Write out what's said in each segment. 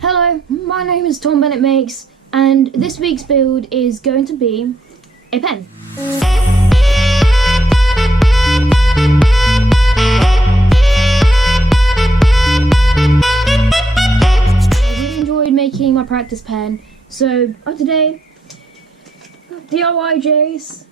Hello, my name is Tom Bennett Makes, and this week's build is going to be a pen. I really enjoyed making my practice pen, so today, DIYJs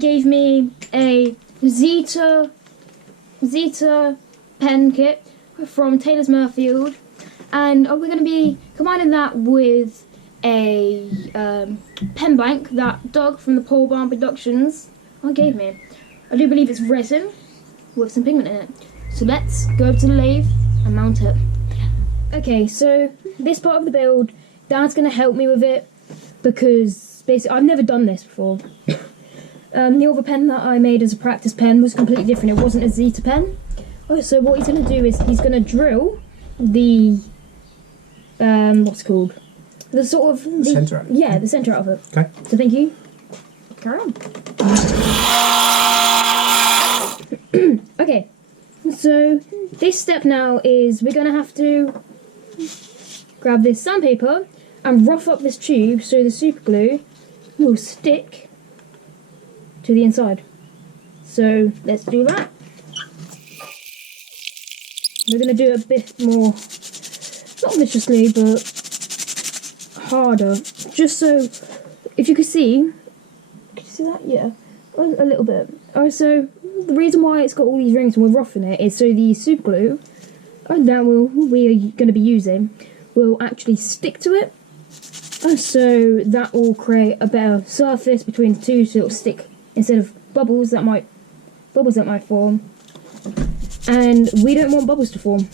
gave me a Zeta pen kit from Taylor's Murfield, and we're going to be combining that with a pen blank that Doug from the Pole Barn Productions gave me. I do believe it's resin with some pigment in it. So let's go to the lathe and mount it. Okay, so this part of the build, Dad's going to help me with it because basically I've never done this before. The other pen that I made as a practice pen was completely different. It wasn't a Zeta pen. So what he's going to do is he's going to drill the, what's it called? The sort of... The centre out of it. Yeah, the centre out of it. Okay. So thank you. Carry on. Okay, so this step now is we're going to have to grab this sandpaper and rough up this tube so the super glue will stick to the inside. So let's do that. We're going to do it a bit more, not viciously, but harder. Just so, if you could see that? Yeah, a little bit. So the reason why it's got all these rings and we're roughing it is so the super glue that we are going to be using will actually stick to it. So that will create a better surface between the two, so it'll stick instead of bubbles that might form. And we don't want bubbles to form.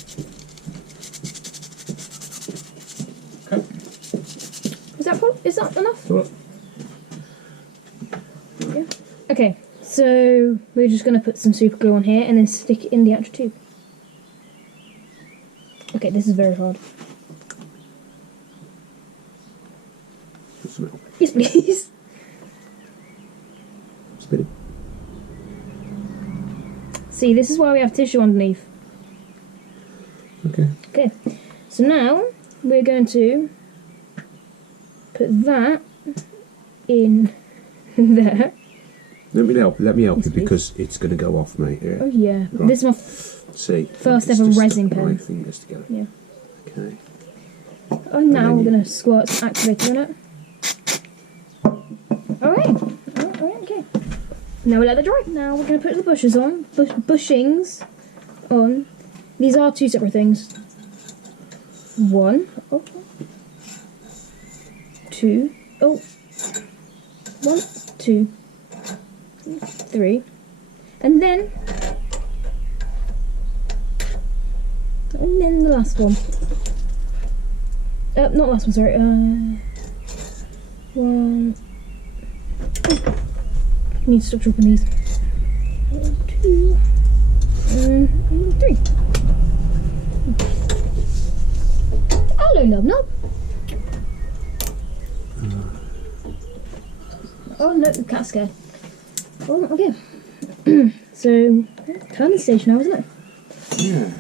Okay. Is that enough? Sure. Yeah. Okay, so we're just going to put some super glue on here and then stick it in the actual tube. Okay, this is very hard. Yes, please. Spin it. See, this is why we have tissue underneath. Okay. Okay, so now we're going to put that in there. Let me help Yes, you please. because it's going to go off, mate. Yeah. Oh yeah, Right. this is my See. first it's ever just resin stuck my pen. fingers together. Yeah. Okay. And now then we're you- going to squirt some activator in it. Alright, okay. Now we let it dry. Now we're going to put the bushes on, bushings on. These are two separate things. One, oh, two, oh, 1, 2, 3, and then the last one. Not last one, sorry. 1. Need to stop dropping these. 2, and 3. Hello, Nub Nub. Oh no, the cat's scared. Oh, okay. So, turning station now, isn't it? Yeah.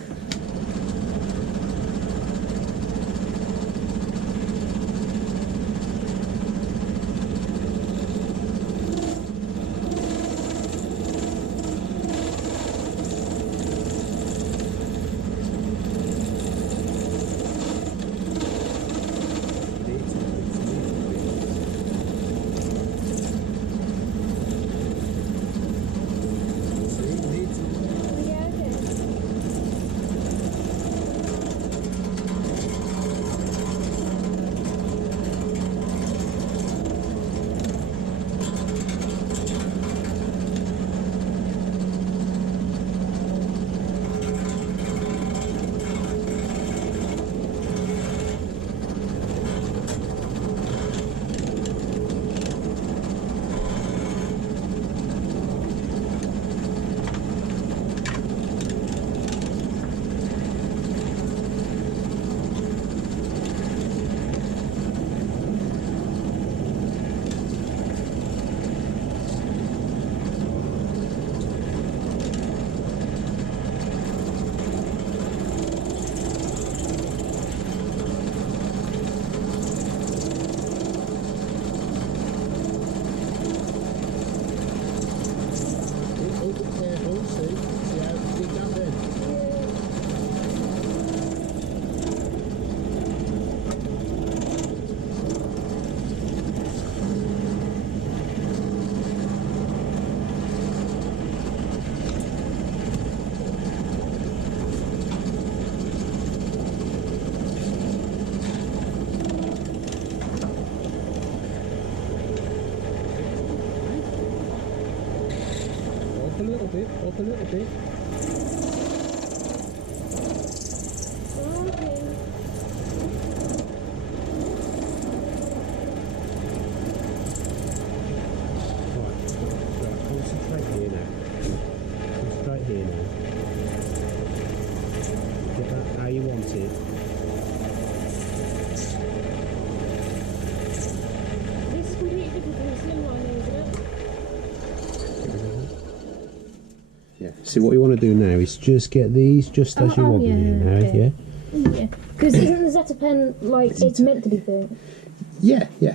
up a little bit. Concentrate here now. Concentrate here now. Get that how you want it. This is completely different from the slimline, isn't it? Yeah. See, what you want to do now is just get these just as you want them here now. Okay. Yeah. Because isn't the Zeta pen like it's meant to be thin? Yeah. Yeah.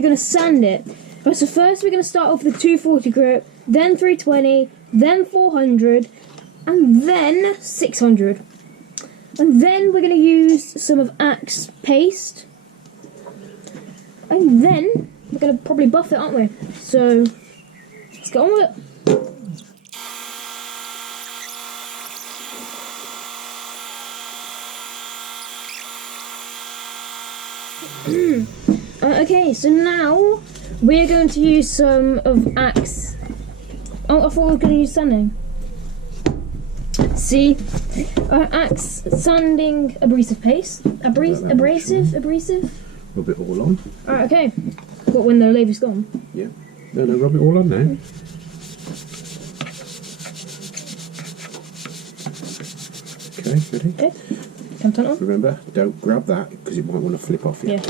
Going to sand it. Right, so first we're going to start off with 240 grit, then 320, then 400, and then 600. And then we're going to use some of Axe paste. And then we're going to probably buff it, aren't we? So let's get on with it. Okay, so now we're going to use some of Axe. Oh, I thought we were going to use sanding. See, Axe sanding abrasive paste. Abrasive. Rub it all on. Alright, okay. What, when the labour's gone? Yeah. No, rub it all on now. Okay, ready? Okay. Can I turn it on? Remember, don't grab that because it might want to flip off you. Yeah.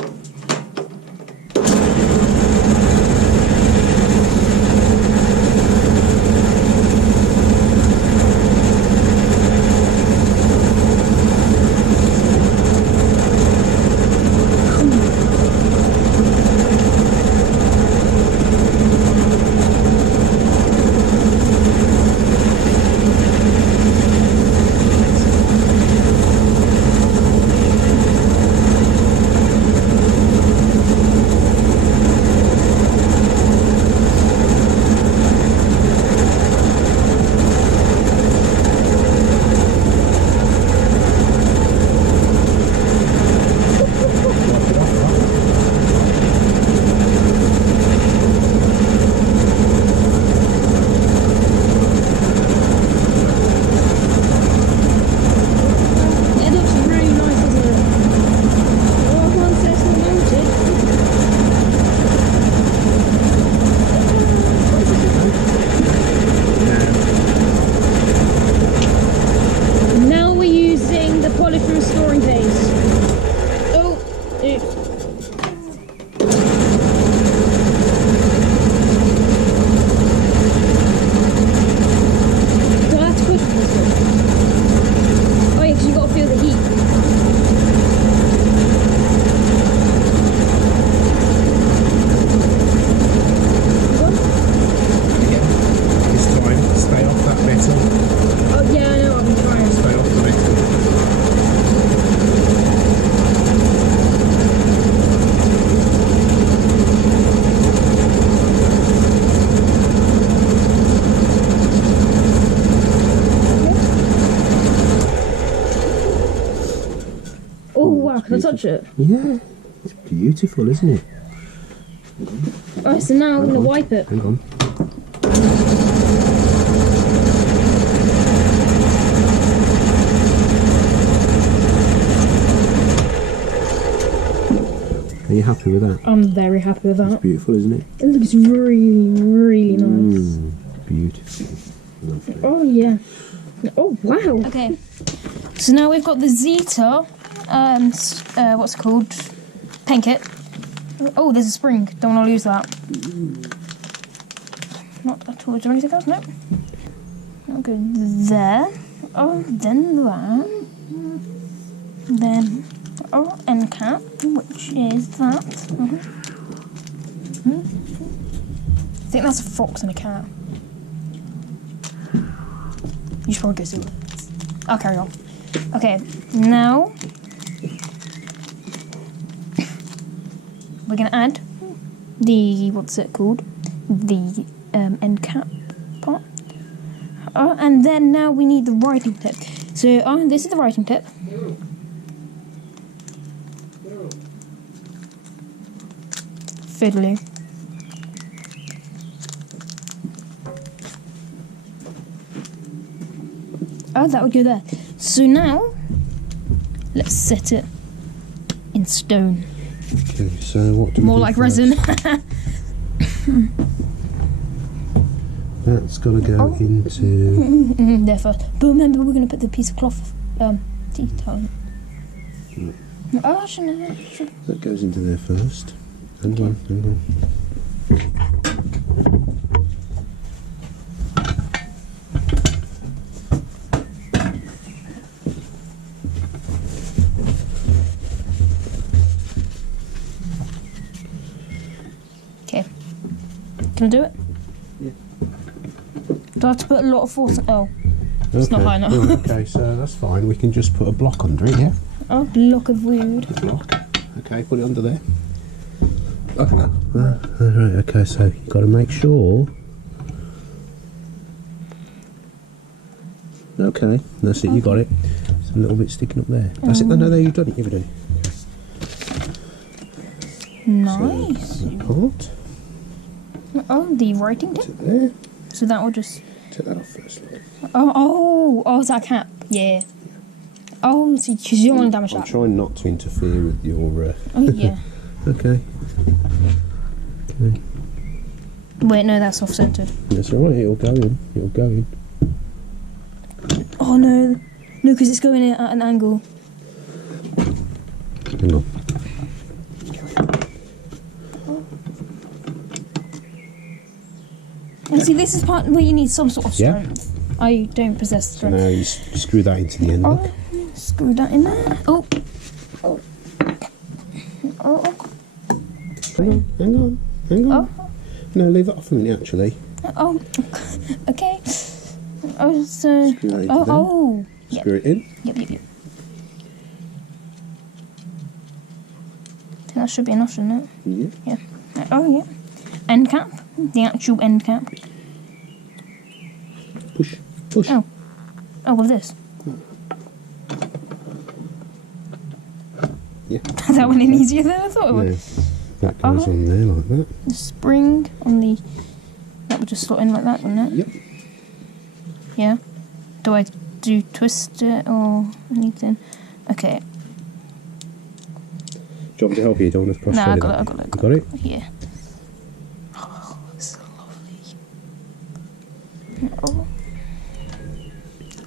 Can I touch it? Yeah, it's beautiful, isn't it? Alright, so now I'm going to wipe it. Hang on. Are you happy with that? I'm very happy with that. It's beautiful, isn't it? It looks really, really nice. Beautiful. Lovely. Oh yeah. Oh wow. Okay. So now we've got the Zeta. What's it called? Pen kit. Oh, there's a spring. Don't want to lose that. Not at all. Is there anything else? No. I'll go there. Oh, then that. Then end cap, which is that. I think that's a fox and a cat. You should probably go see what it is. I'll carry on. Okay, now we're gonna add the, what's it called? The end cap part. And then now we need the writing tip. So this is the writing tip. Fiddly. Oh, that would go there. So now, let's set it in stone. Okay, so what do we More do like first? resin. That's got to go into... There first. But remember, we're going to put the piece of cloth detail on it. Oh, actually, That goes into there first. Hang on, hang on. okay. Can I do it? Yeah. Do I have to put a lot of force? Oh, it's not high enough. Oh, okay, so that's fine. We can just put a block under it, yeah? Oh, block of wood. A block. Okay, put it under there. Alright, okay, so you've got to make sure. Okay, that's it, you got it. It's a little bit sticking up there. That's it, no, you've done it, you've done it. Nice. So, part. Oh, the writing tip? There. So that will just... Take that off first. Oh, is that a cap? Yeah. Oh, because you don't want to damage I'm that. trying not to interfere with your... Oh, yeah. Okay. Okay. Wait, no, that's off-centered. That's alright, it'll go in. It'll go in. Oh, no. No, because it's going in at an angle. Hang on. And see, this is part where you need some sort of Yeah. strength. I don't possess So strength. now you screw that into the end. Look. Oh, screw that in there. Oh. Hang on. Oh. No, leave that off a minute, actually. Oh. Okay. Oh, so. Screw that into Oh, there. oh. Yep. Screw it in. Yep. I think that should be enough, shouldn't it? Yeah. Yeah. Oh, yeah. End cap. The actual end cap. Push. Push. Oh. Oh, with this. Yeah. That went in easier than I thought it would. Yeah. That goes on there like that. The spring on the... That would just slot in like that, wouldn't it? Yep. Yeah. Do I twist it or anything? Okay. Do you want me to help you? You don't want to cross No, I thread got that? it. You got it? Yeah. Oh, it's so lovely.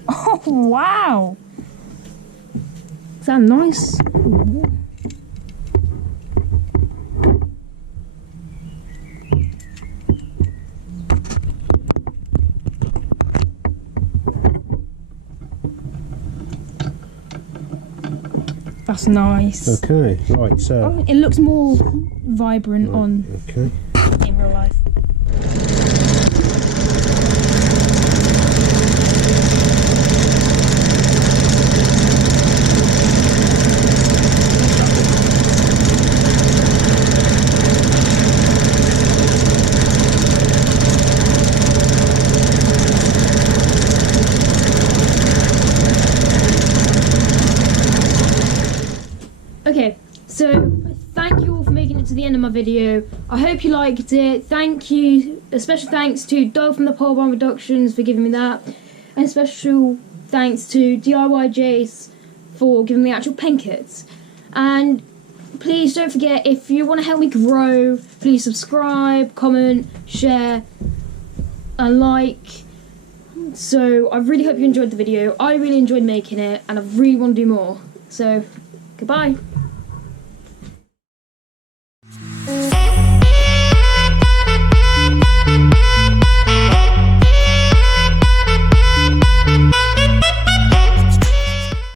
Oh, wow. Is that nice? That's nice. Okay, right, so... Oh, it looks more vibrant on Okay. in real life. Okay, so thank you all for making it to the end of my video. I hope you liked it. Thank you, a special thanks to Doug from the Pole Barn Productions for giving me that. And a special thanks to DIY Jace for giving me actual pen kits. And please don't forget, if you want to help me grow, please subscribe, comment, share, and like. So I really hope you enjoyed the video. I really enjoyed making it, and I really want to do more. So, goodbye.